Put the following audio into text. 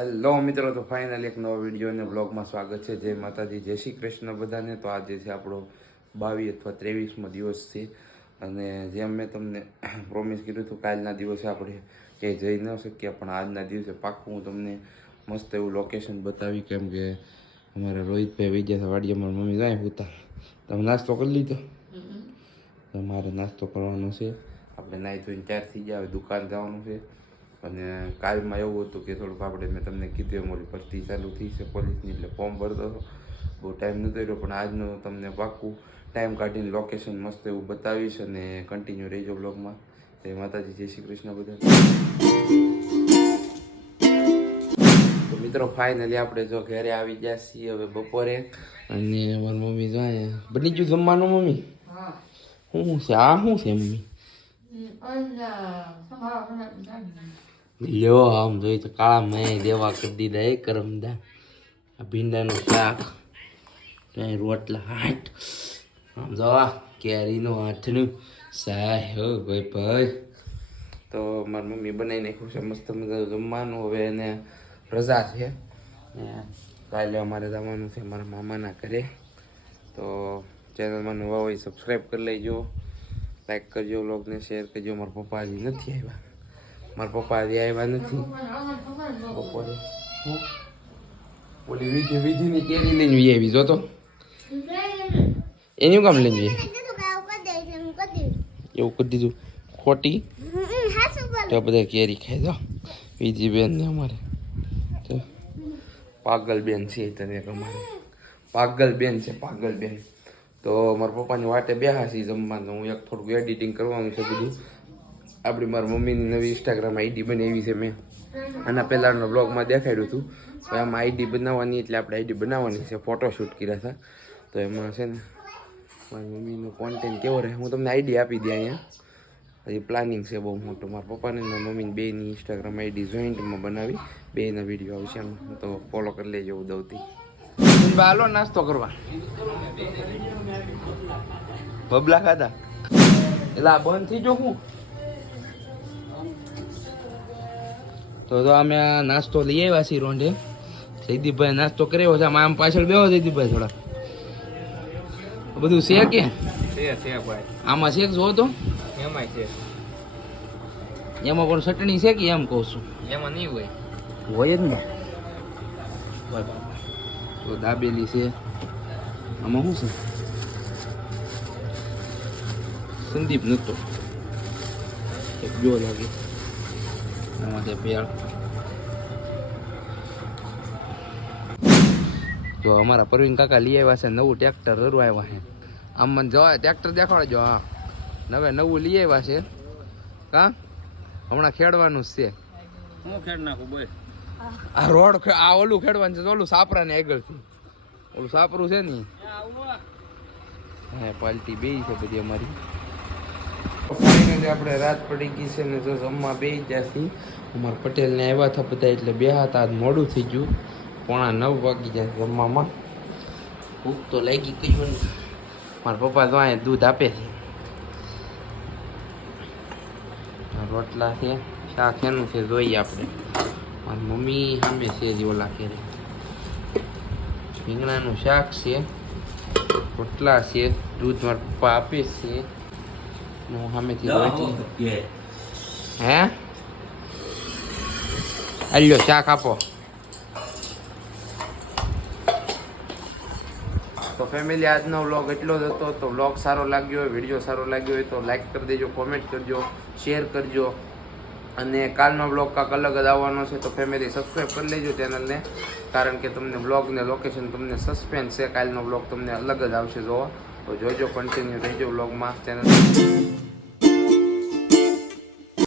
Hello મિત્રો, તો final એક નવો વિડીયો અને બ્લોગમાં સ્વાગત છે. જય માતાજી, જય શ્રી કૃષ્ણ બધાને. તો આજે છે આપણો 22 અથવા 23મો દિવસ છે અને જેમ મેં તમને પ્રોમિસ કર્યું હતું કાલના દિવસે આપણે ક્યાંય જઈ ન શકીએ, પણ આજના દિવસે પાક્કું હું તમને મસ્ત એવું લોકેશન બતાવી. કેમ કે અમારા રોહિતભાઈ વિજય વાડીએ મારા મમ્મી જાય ઉતા. તમે નાસ્તો કરી લીધો? તમારે નાસ્તો કરવાનો છે. આપણે નાહી ધોઈને તૈયાર થઈ ગયા, હવે દુકાન જવાનું છે. અને કાલમાં એવું હતું કે થોડુંક આપણે મેં તમને કીધું એમ ઓલી ભરતી ચાલુ થઈ છે પોલીસની, એટલે ફોર્મ ભરતો હતો. બહુ ટાઈમ નહોતો રહ્યો, પણ આજનું તમને પાક્કું ટાઈમ કાઢીને લોકેશન મસ્ત એવું બતાવીશ અને કન્ટિન્યુ રહેજો બ્લોગમાં. જય માતાજી, જય શ્રી કૃષ્ણ બધા. તો મિત્રો ફાઇનલી આપણે જો ઘરે આવી ગયા છીએ હવે બપોરે, અને મારી મમ્મી જો અહીંયા બની ગયું જમવાનું. મમ્મી શું છે આ? શું છે મમ્મી? લ્યો આમ જોઈ તો કાળા મેં દેવા કરી દીધા એ કરમદા. આ ભીંડાનું શાક, રોટલા હાટ, આમ જવા કેરીનું હાથનું સાય હો ભાઈ ભાઈ. તો મારી મમ્મી બનાવી નાખ્યું છે મસ્ત મજા જમવાનું. હવે એને રજા છે ને કાલે અમારે જવાનું છે મારા મામાના ઘરે. તો ચેનલમાં નવા હોય સબસ્ક્રાઈબ કરી લેજો, લાઈક કરજો, વ્લોગને શેર કરજો. મારા પપ્પા હજી નથી આવ્યા, મારા પપ્પા હજી આવ્યા નથી. બપોરે ઓલી વિધિની કેરી લઈને આવી જો તો એનું કામ લઈને એવું કરી દીધું ખોટી. તો બધા કેરી ખાઈ દો. વિધિ બેન ને અમારે તો પાગલ બેન છે, તને અમારે પાગલ બેન છે, પાગલ બેન. તો મારા પપ્પાની વાટે બેહા છે જમવાનું. હું એક થોડુંક એડિટિંગ કરવાનું છે બધું. આપણી મારી મમ્મીની નવી ઇન્સ્ટાગ્રામ આઈડી બનાવી છે મેં. આના પહેલાંનો બ્લોગમાં દેખાડ્યું હતું. તો આમાં આઈડી બનાવવાની, એટલે આપણે આઈડી બનાવવાની છે. ફોટોશૂટ કર્યા હતા તો એમાં છે ને મારી મમ્મીનો કોન્ટેન્ટ કેવો રહે હું તમને આઈડી આપી દે. અહીંયા હજી પ્લાનિંગ છે બહુ મોટું. મારા પપ્પાને મમ્મીને બેની ઇન્સ્ટાગ્રામ આઈડી જોઈન્ટમાં બનાવી, બેના વિડીયો આવશે એમ. તો ફોલો કરી લેજો ઉદવથી. હાલો નાસ્તો કરવા. બબલા ખાધા એટલે આ બંધ થઈ જો હું. તો અમે આ નાસ્તો લઈ આવ્યા છીએ રોંઢે. જયદીપભાઈ નાસ્તો કર્યો છે. આમ પાછળ બેહો જયદીપભાઈ, થોડા બધું છે કે આમાં છે જો તો એમાં છે. એમાં પણ ચટણી છે કે એમ કહું છું? એમાં નહીં હોય, હોય જ ને. તો દાબેલી છે. આમાં શું છે? સંદીપ નતો એક જો લાગે. આમાં છે પેળ. જો અમારા પરવીન કાકા લઈ આવ્યા છે નવું ટ્રેક્ટર હરવા આવ્યા છે. આમ મને જવા ટ્રેક્ટર દેખાડજો. હા નવે નવું લઈ આવ્યા છે. કા હમણાં ખેડવાનું જ છે. હું ખેડ નાખું બોલ. આ રોડ આ ઓલું ખેડવાનું છે. ઓલું સાપરા ને આગળથી ઓલું સાપરું છે ને. હા પાલટી બે છે બધી અમારી. ફાઇનલી આપણે રાત પડી ગઈ છે ને જો જમવા બે ત્યાંથી અમારા પટેલને આવ્યા હતા બધા, એટલે બે હતા. આજ મોડું થઈ ગયું, 8:45 વાગી જાય જમવામાં. ભૂખ તો લાગી ગઈ ને. મારા પપ્પા તો અહીંયા દૂધ આપે છે. રોટલા છે, શાક એનું છે જોઈએ આપણે. મારી મમ્મી સામે છે જ ઓલા કરે. રીંગણાનું શાક છે, રોટલા છે, દૂધ મારા પપ્પા આપે છે. હું સામેથી રોટી. હે આલ્યો શાક આપો. તો ફેમિલી આજનો વ્લોગ એટલો જ હતો. તો વ્લોગ સારો લાગ્યો હોય, વિડીયો સારો લાગ્યો હોય તો લાઈક કરી દેજો, કોમેન્ટ કરજો, શેર કરજો. અને કાલનો બ્લોગ કાંક અલગ જ આવવાનો છે. તો ફેમિલી સબસ્ક્રાઈબ કરી લેજો ચેનલને, કારણ કે તમને બ્લોગને લોકેશન તમને સસ્પેન્સ છે. કાલનો બ્લોગ તમને અલગ જ આવશે જોવા. તો જોજો, કન્ટિન્યુ રહેજો બ્લોગમાં ચેનલ.